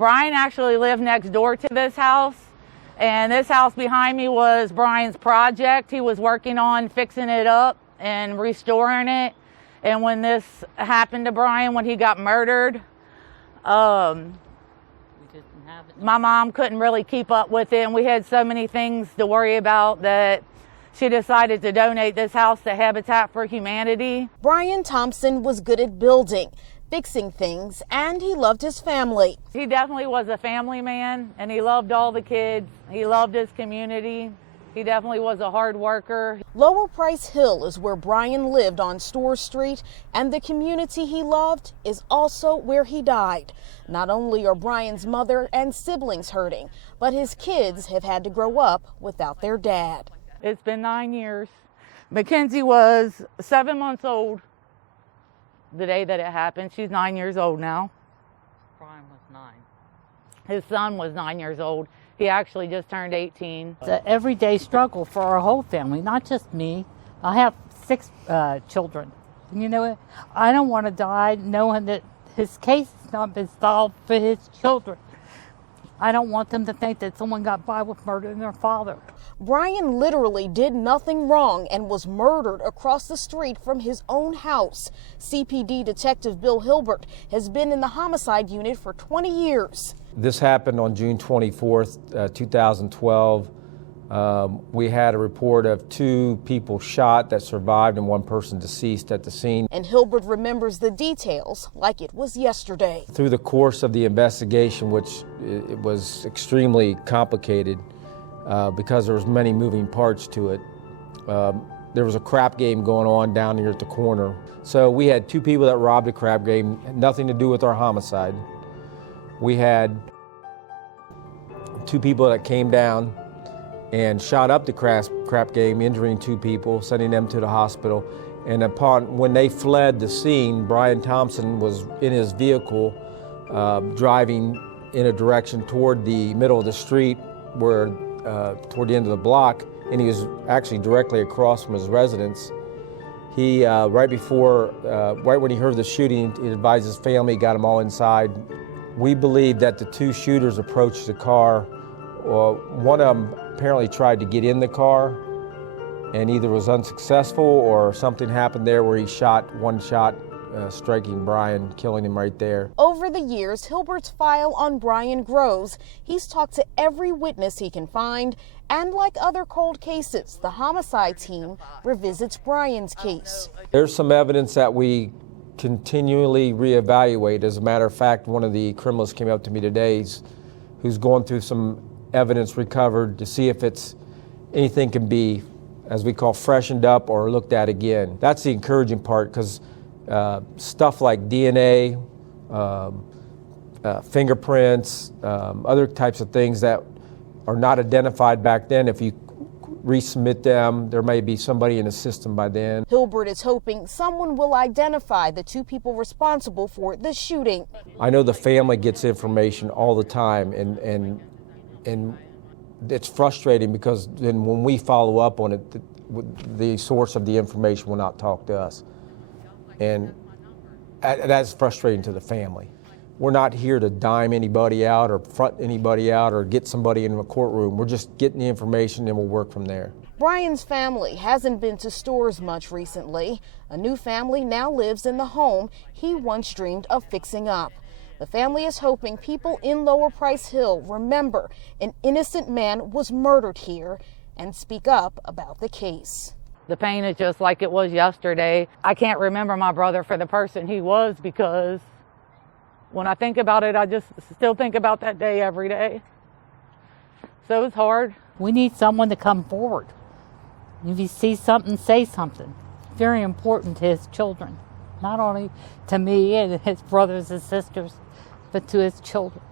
Brian actually lived next door to this house, and this house behind me was Brian's project. He was working on fixing it up and restoring it. And when this happened to Brian, when he got murdered, my mom couldn't really keep up with it, and we had so many things to worry about that she decided to donate this house to Habitat for Humanity. Brian Thompson was good at building, fixing things, and he loved his family. He definitely was a family man, and he loved all the kids. He loved his community. He definitely was a hard worker. Lower Price Hill is where Brian lived on Store Street, and the community he loved is also where he died. Not only are Brian's mother and siblings hurting, but his kids have had to grow up without their dad. It's been 9 years. Mackenzie was 7 months old the day that it happened. She's 9 years old now. Brian was 9. His son was 9 years old. He actually just turned 18. It's an everyday struggle for our whole family, not just me. I have 6 children. You know, I don't want to die knowing that his case has not been solved for his children. I don't want them to think that someone got by with murdering their father. Brian literally did nothing wrong and was murdered across the street from his own house. CPD Detective Bill Hilbert has been in the homicide unit for 20 years. This happened on June 24th, 2012. We had a report of 2 people shot that survived and 1 person deceased at the scene. And Hilbert remembers the details like it was yesterday. Through the course of the investigation, which it was extremely complicated because there was many moving parts to it, there was a crap game going on down here at the corner. So we had 2 people that robbed a crap game, nothing to do with our homicide. We had 2 people that came down and shot up the crap game, injuring 2 people, sending them to the hospital. And when they fled the scene, Brian Thompson was in his vehicle driving in a direction toward the middle of the street, where toward the end of the block, and he was actually directly across from his residence. He, right when he heard the shooting, he advised his family, got them all inside. We believe that the 2 shooters approached the car. One of them apparently tried to get in the car and either was unsuccessful or something happened there where he shot one shot, striking Brian, killing him right there. Over the years, Hilbert's file on Brian grows. He's talked to every witness he can find, and like other cold cases, the homicide team revisits Brian's case. There's some evidence that we continually reevaluate. As a matter of fact, one of the criminals came up to me today who's going through some evidence recovered to see if anything can be, as we call, freshened up or looked at again. That's the encouraging part, because stuff like DNA, fingerprints, other types of things that are not identified back then, if you resubmit them, there may be somebody in the system by then. Hilbert is hoping someone will identify the 2 people responsible for the shooting. I know the family gets information all the time, and it's frustrating because then when we follow up on it, the source of the information will not talk to us. And that's frustrating to the family. We're not here to dime anybody out or front anybody out or get somebody in a courtroom. We're just getting the information and we'll work from there. Brian's family hasn't been to stores much recently. A new family now lives in the home he once dreamed of fixing up. The family is hoping people in Lower Price Hill remember an innocent man was murdered here and speak up about the case. The pain is just like it was yesterday. I can't remember my brother for the person he was, because when I think about it, I just still think about that day every day. So it's hard. We need someone to come forward. If you see something, say something. Very important to his children, not only to me and his brothers and sisters, but to his children.